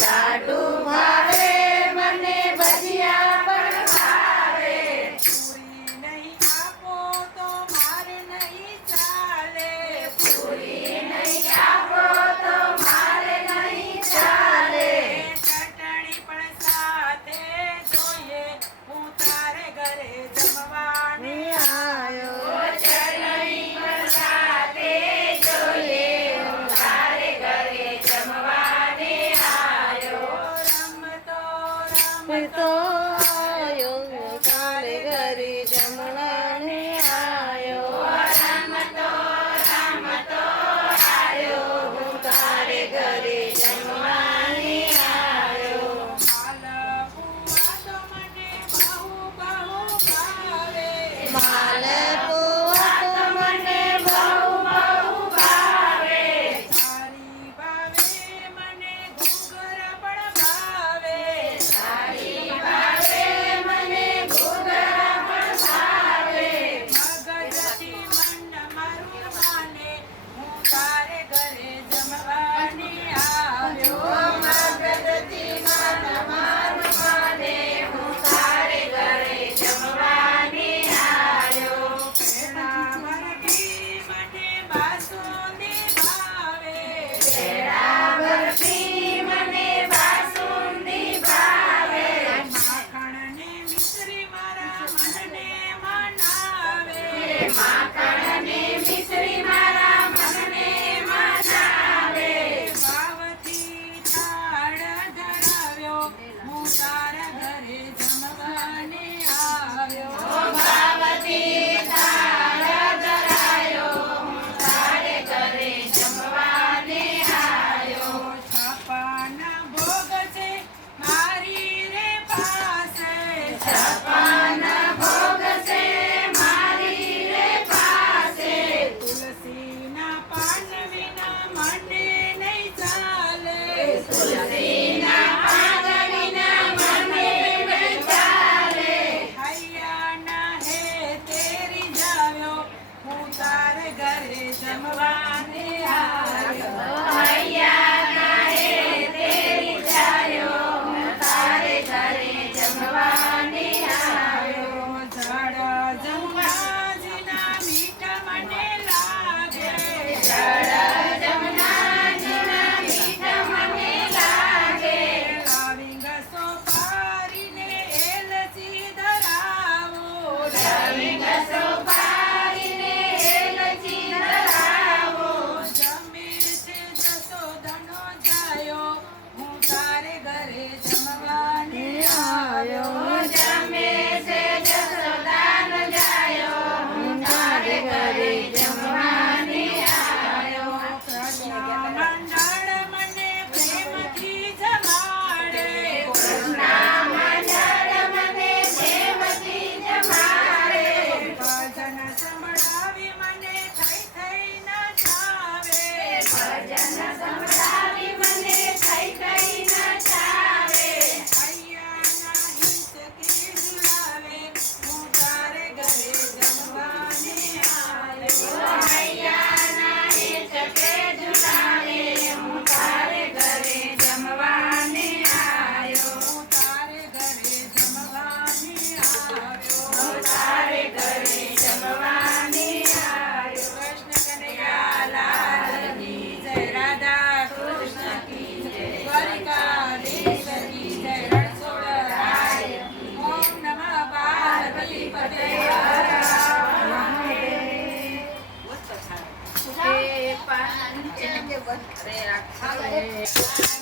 લાડુ ભાવે મને ભજીયા પણ ભાવે. પૂરી નહીં આપો તો મારે નહીં ચાલે. પૂરી નહીં આપો તો મારે નહીં ચાલે. ચટણી પણ સાથે જોઈએ હું તારે ઘરે જમવાને આયો. ચટણી પણ સાથે જોઈએ હું તારે ઘરે જમવાને આયો. તો આયો તારે ઘરે જમવાને આયો. રમતો આયો હું તારે ઘરે જમવાને આયો. માલપુઆ તો મને બહુ ભાવે. માલપુઆ તો મને બહુ ભાવે. સારી ભાવે મને ઘૂઘરા પણ ભાવે. સારી ભાવે મને ઘૂઘરા પણ ભાવે. મગજથી મન મારું માને હું તારે ઘરે જમવાને આવ્યો. મગજથી મન મારું માને હું તારે ઘરે જમવાને આયો. પેડા બરફી મને બાસુંદી ભાવે. પેડા બરફી મને બાસુંદી ભાવે. માખણને મિશ્રી મારા મનને મનાવે. માખણને મિશ્રી મારા મનને મનાવે. ભાવથી થાળ ધરાવ્યો હું તારા ઘરે જમવાને આવ્યો. ભાવથી તાળ ધરાયો હું તારે ઘરે જમવાને આયો. છપ્પાના ભોગ છે મારી રે પાસે. છપ્પાના ભોગ છે મારી રે પાસે. તુલસીના પાન વિના મને નહીં ચાલે. તુલસીના પાન વિના મને નહીં ચાલે. હૈયાના હે તેરી જાવ્યો હું તારે ઘરે જમવાને આવ્યો.